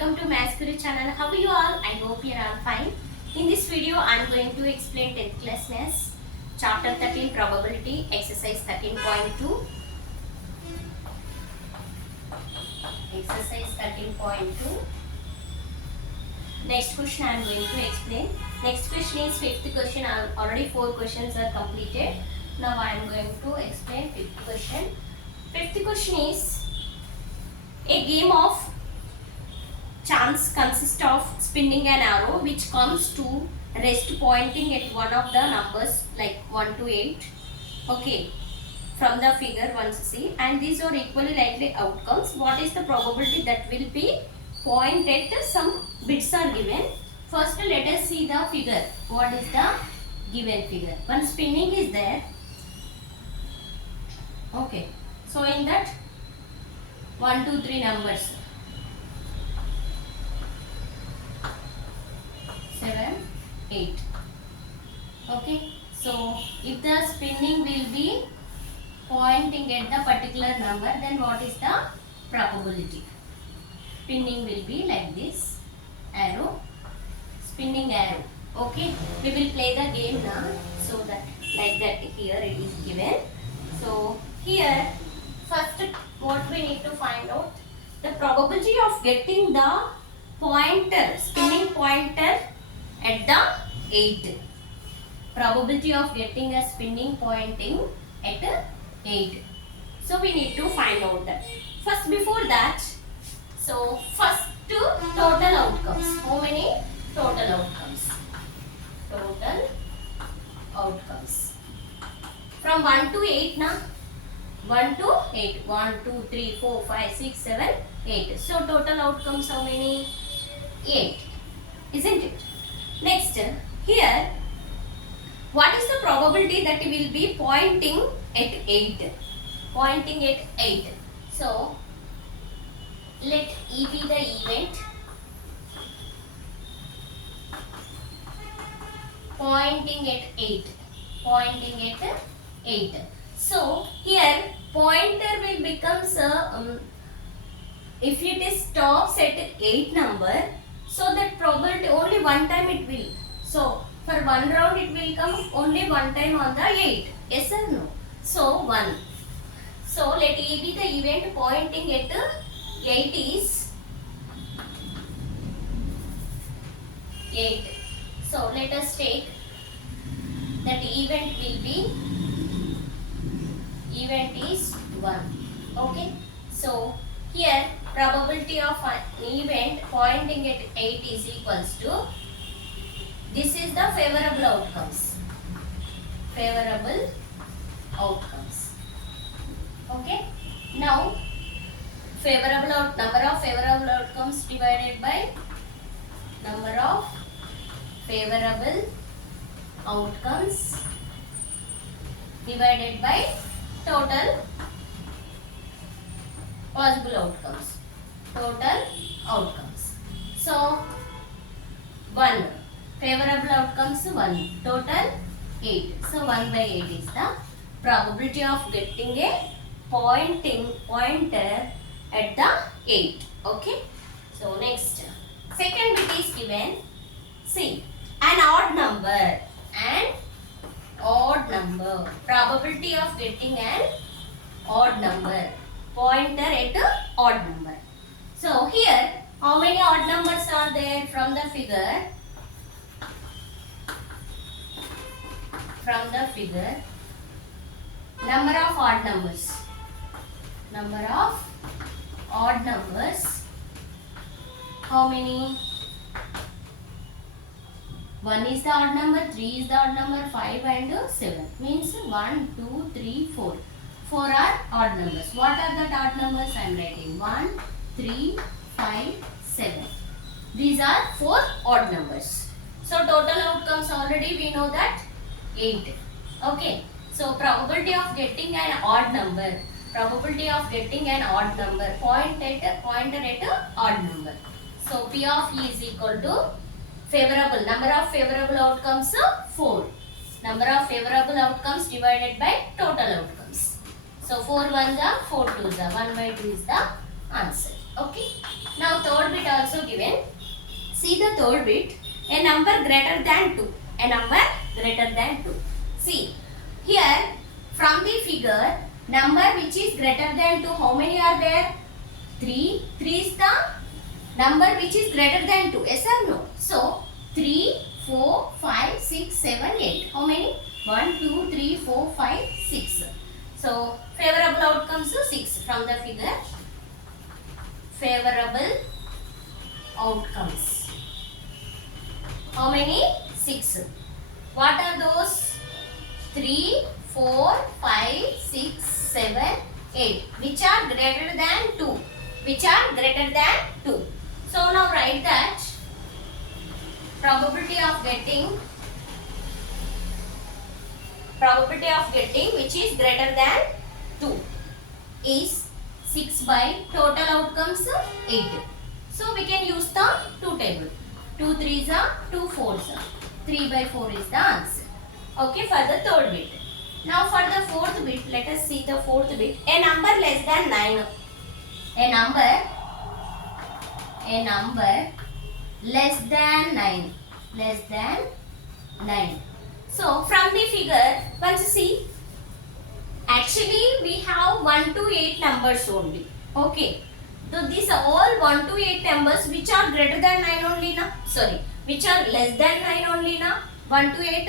welcome to Maths Guru channel. How are you all? I hope you are all fine. In this video, I am going to explain 10th class Maths, chapter 13 probability, exercise 13.2. Exercise 13.2. Next question I am going to explain. Next question is fifth question. Already 4 questions are completed. Now I am going to explain fifth question. Fifth question is a game of chance consists of spinning an arrow which comes to rest pointing at one of the numbers like 1 to 8. Okay, from the figure once see, and these are equally likely outcomes. What is the probability that will be pointed? Some bits are given. First let us see the figure. What is the given figure? One spinning is there. Okay, so in that 1, 2, 3 numbers, 7, 8. Okay, so if the spinning will be pointing at the particular number, then what is the probability? Spinning will be like this, arrow, spinning arrow. Okay, we will play the game now. So that like that here it is given. So here first what we need to find out, the probability of getting the pointer, spinning pointer at the 8. Probability of getting a spinning pointing at 8. So we need to find out that. First before that, so first total outcomes. How many total outcomes? Total outcomes. From 1 to 8 now. 1 to 8. 1, 2, 3, 4, 5, 6, 7, 8. So total outcomes how many? 8. Isn't it? Next, here, what is the probability that it will be pointing at 8? Pointing at 8. So, let E be the event. Pointing at 8. Pointing at 8. So, here, pointer will become, if it is stops at 8 number, so that probability only one time it will. So for one round it will come only one time on the 8. Yes or no? So 1. So let A be the event pointing at 8 is 8. So let us take that event will be, event is 1. Okay. So here probability of an event pointing at 8 is equals to, this is the favorable outcomes. Favorable outcomes. Okay. Now number of favorable outcomes divided by number of favorable outcomes divided by total possible outcomes. Total outcomes. So 1. Favorable outcomes 1. Total 8. So 1 by 8 is the probability of getting a pointer at the 8. Okay. So next. Second bit is given. See, an odd number. An odd number. Probability of getting an odd number. Pointer at a odd number. So here, how many odd numbers are there from the figure? From the figure, number of odd numbers. Number of odd numbers. How many? 1 is the odd number, 3 is the odd number, 5 and 7. Means 1, 2, 3, 4. 4 are odd numbers. What are the odd numbers? I am writing 1, 3, 5, 7. These are 4 odd numbers. So total outcomes already we know that 8. Okay. So probability of getting an odd number. Probability of getting an odd number. Pointer at odd number. So P of E is equal to favorable. Number of favorable outcomes 4. Number of favorable outcomes divided by total outcomes. So 4 ones are 4 twos are. 1 by 2 is the answer. Okay. Now third bit also given. See the third bit. A number greater than 2. A number greater than 2. See, here from the figure, number which is greater than 2, how many are there? 3. 3 is the number which is greater than 2. Yes or no? So, 3, 4, 5, 6, 7, 8. How many? 1, 2, 3, 4, 5, 6. So, favorable outcomes 6 from the figure. Favorable outcomes. How many? 6. What are those? 3, 4, 5, 6, 7, 8. Which are greater than 2? Which are greater than 2? So now write that probability of getting which is greater than 2 is 6 by total outcomes 8. So we can use the 2 table. 2 3s are 2 4s are. 3 by 4 is the answer. Okay, for the third bit. Now for the fourth bit, let us see the fourth bit. A number less than 9. A number less than 9. Less than 9. So from the figure, once you see, actually we have 1 to 8 numbers only. Okay. So these are all 1 to 8 numbers which are greater than 9 only now. Sorry, which are less than 9 only now. 1 to 8,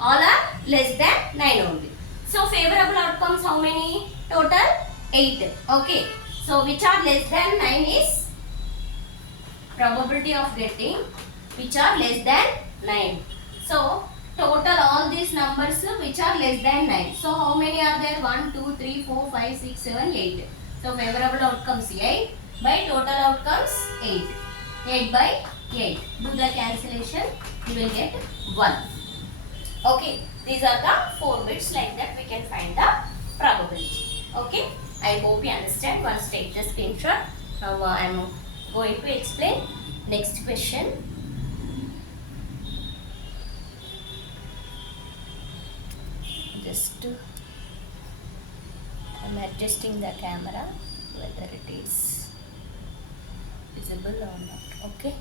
all are less than 9 only. So favorable outcomes how many? Total 8. Okay. So which are less than 9 is probability of getting which are less than 9. So total all these numbers which are less than 9. So how many are there? 1, 2, 3, 4, 5, 6, 7, 8. So favorable outcomes 8 by total outcomes 8. 8 by 8. Do the cancellation. You will get 1. Okay. These are the 4 bits, like that we can find the probability. Okay. I hope you understand. Once take the screenshot. Now I am going to explain next question. Just I am adjusting the camera whether it is visible or not. Okay.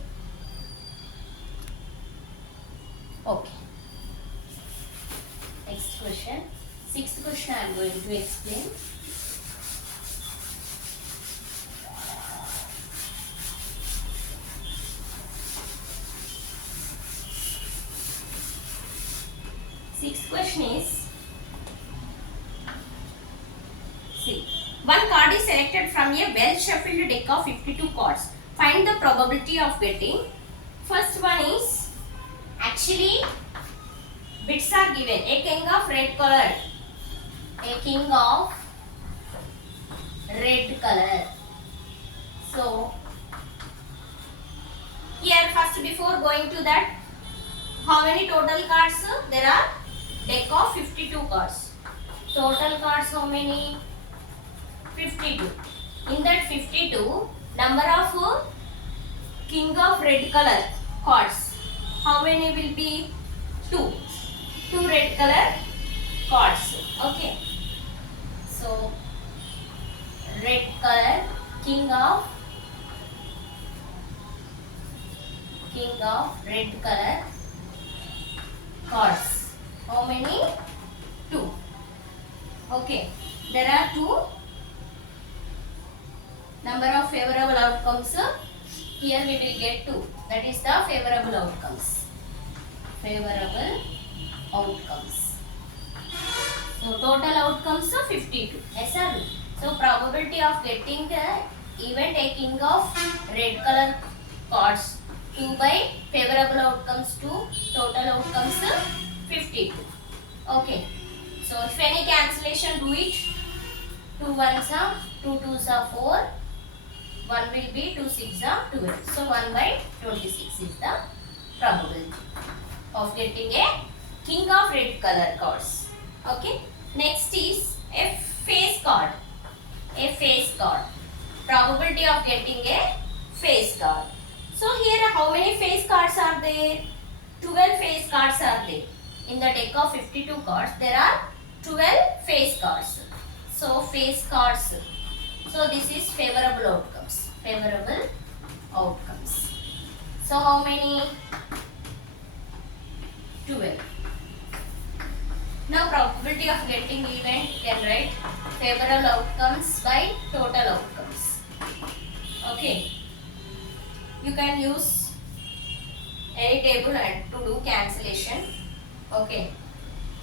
Okay. Next question. Sixth question I am going to explain. Sixth question is, see, one card is selected from a well shuffled deck of 52 cards. Find the probability of getting. First one is, actually bits are given. A king of red color. A king of red color. So here first, before going to that, how many total cards? There are deck of 52 cards. Total cards how many? 52. In that 52, number of king of red color cards. How many will be? 2. 2 red color cards. Okay. So red color, king of red color cards. How many? 2. Okay. There are 2 number of favorable outcomes. Here we will get 2. That is the favorable outcomes. Favorable outcomes. So total outcomes are 52. Yes or no? So probability of getting even a king of red color cards 2 by favorable outcomes 2, total outcomes 52. Okay. So if any cancellation, do it. 2 1s are 2 2s are 4. 1 will be 2 6s are 12. So 1 by 26 is the probability of getting a king of red color cards. Okay. Next is a face card. A face card. Probability of getting a face card. So here how many face cards are there? 12 face cards are there. In the deck of 52 cards, there are 12 face cards. So face cards. So this is favorable outcomes. Favorable outcomes. So how many? 12. Now probability of getting event, you can write favorable outcomes by total outcomes. Okay. You can use any table and to do cancellation. Okay.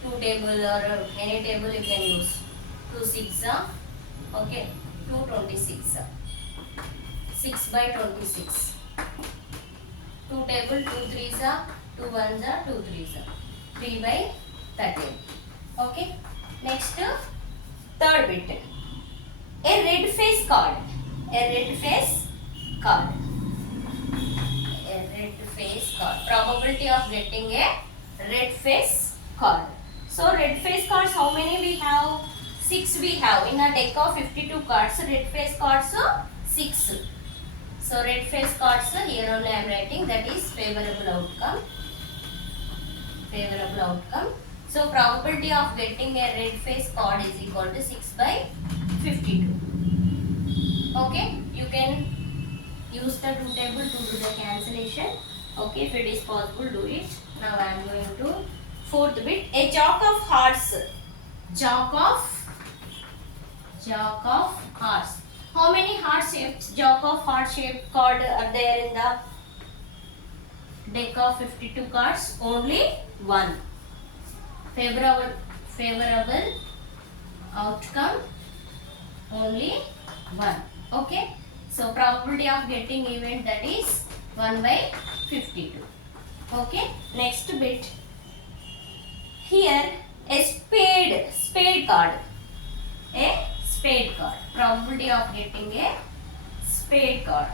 2 table or any table you can use. 2 6 okay. 2 26 6 by 26. 2 table 2 3s 2 1s 2 3s 3 by 13. Okay. Next third bit. A red face card. A red face card. A red face card. Probability of getting a red face card. So red face cards, how many we have? 6 we have. In a deck of 52 cards, red face cards 6. So red face cards, here only I am writing, that is favorable outcome. Favorable outcome. So probability of getting a red face card is equal to 6 by 52. Okay, you can use the 2 table to do the cancellation. Okay, if it is possible, do it. Now I am going to fourth bit. A jack of hearts. Jack of hearts. How many heart shaped jack of heart shaped card are there in the deck of 52 cards? Only one. Favorable outcome, only one. Okay, so probability of getting event, that is 1 by 52. Okay, next bit. Here a spade card. A spade card. Probability of getting a spade card.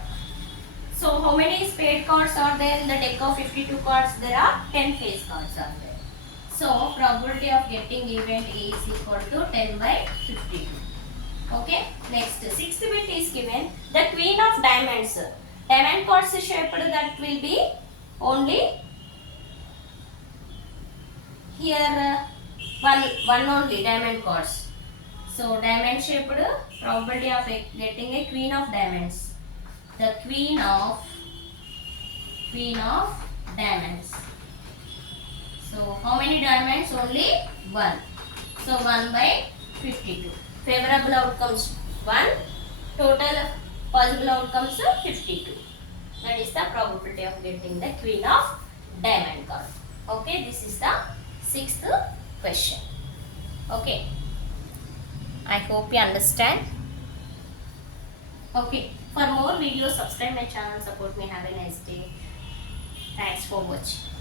So how many spade cards are there in the deck of 52 cards? There are 10 face cards are there. So probability of getting event is equal to 10 by 52. Okay. Next, sixth bit is given. The queen of diamonds. Diamond cards shaped, that will be only here one only diamond cards. So diamond shaped, probability of getting a queen of diamonds. The queen of diamonds. So how many diamonds? Only one. So 1 by 52. Favorable outcomes 1. Total possible outcomes 52. That is the probability of getting the queen of diamond card. Okay, this is the sixth question. Okay, I hope you understand. Okay, for more videos, subscribe my channel, support me. Have a nice day. Thanks for watching.